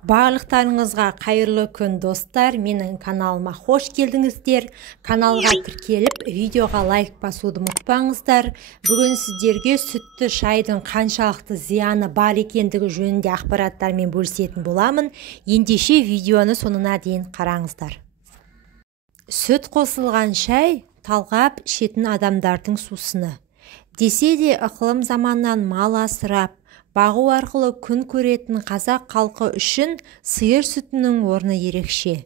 Барлықтарыңызға қайырлы күн достар, менің каналыма хош келдіңіздер. Каналға тіркеліп, видеоға лайк басуды ұмытпаңыздар. Бүгін сіздерге сүтті шайдың қаншалықты зияны бар екендігі жөнінде ақпараттармен бөлісетін боламын. Ендеше видеоны соңына дейін қараңыздар. Сүт қосылған шай талғап ішетін адамдардың сусыны. Десе де ықылым заманнан мал асырап, бағу арқылы күн көретін қазақ халқы үшін сиыр сүтінің орны ерекше.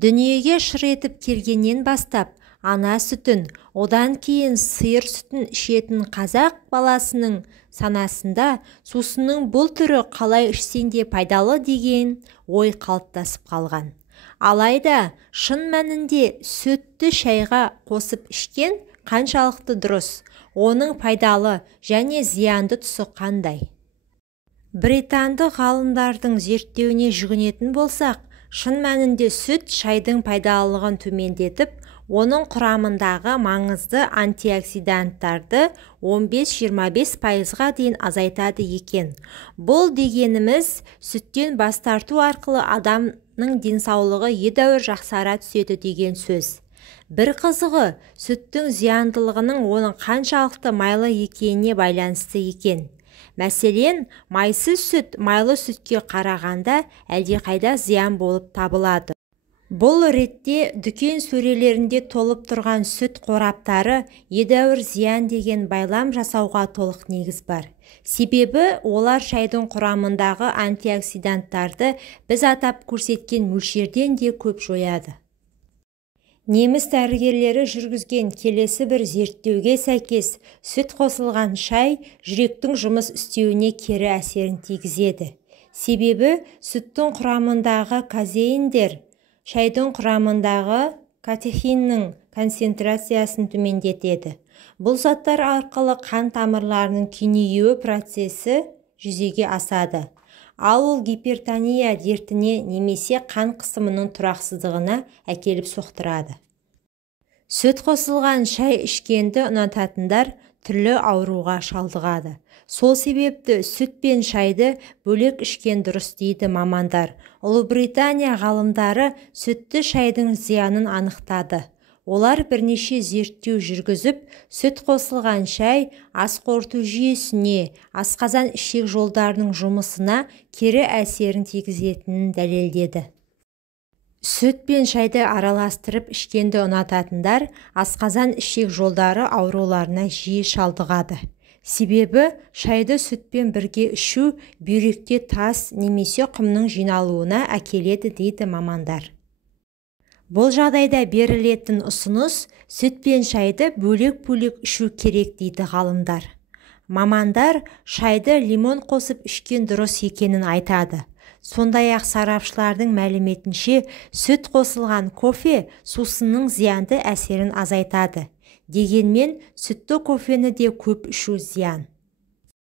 Дүниеге шыр етіп келгеннен бастап ана сүтін, одан кейін сиыр сүтін ішетін қазақ баласының санасында сусынның бұл түрі қалай ішсең де пайдалы деген ой қалыптасып қалған. Алайда шын мәнінде сүтті шайға қосып ішкен қаншалықты дұрыс, оның пайдалы және зиянды тұсы қандай? Британдық ғалымдардың зерттеуіне жүгінетін болсақ, шын мәнінде сүт шайдың пайдалылығын төмендетіп, оның құрамындағы маңызды антиоксиданттарды 15-25%-ға дейін азайтады екен. Бұл дегеніміз сүттен бас тарту арқылы адамның денсаулығы едәуір жақсара түседі деген сөз. Бір қызығы, сүттің зияндылығының оның қаншалықты майлы екеніне байланысты екен. Мәселен, майсыз сүт майлы сүтке қарағанда әлдеқайда зиян болып табылады. Бұл ретте дүкен сөрелерінде толып тұрған сүт қораптары едәуір зиян деген байлам жасауға толық негіз бар. Себебі олар шайдың құрамындағы антиоксиданттарды біз атап көрсеткен мөлшерден де көп жояды. Неміс дәрігерлері жүргізген келесі бір зерттеуге сәйкес, сүт қосылған шай жүректің жұмыс істеуіне кері әсерін тигізеді. Себебі сүттің құрамындағы казеиндер шайдың құрамындағы катехиннің концентрациясын төмендетеді. Бұл заттар арқылы қан тамырларының кеңеюі процесі жүзеге асады. Ал ол гипертония дертіне немесе қан қысымының тұрақсыздығына әкеліп соқтырады. Сүт қосылған шай ішкенді ұнататындар түрлі ауруға шалдығады. Сол себепті сүт пен шайды бөлек ішкен дұрыс дейді мамандар. Ұлыбритания ғалымдары сүтті шайдың зиянын анықтады. Олар бірнеше зерттеу жүргізіп, сүт қосылған шай ас қорыту жүйесіне, асқазан ішек жолдарының жұмысына кері әсерін тигізетінін дәлелдеді. Сүт пен шайды араластырып ішкенді ұнататындар асқазан ішек жолдары ауруларына жиі шалдығады. Себебі шайды сүтпен бірге ішу бүйректе тас немесе құмның жиналуына әкеледі дейді мамандар. Бұл жағдайда берілетін ұсыныс сүт пен шайды бөлек-бөлек ішу керек дейді ғалымдар. Мамандар шайды лимон қосып ішкен дұрыс екенін айтады. Сондай-ақ сарапшылардың мәліметінше сүт қосылған кофе сусынның зиянды әсерін азайтады. Дегенмен сүтті кофені де көп ішу зиян.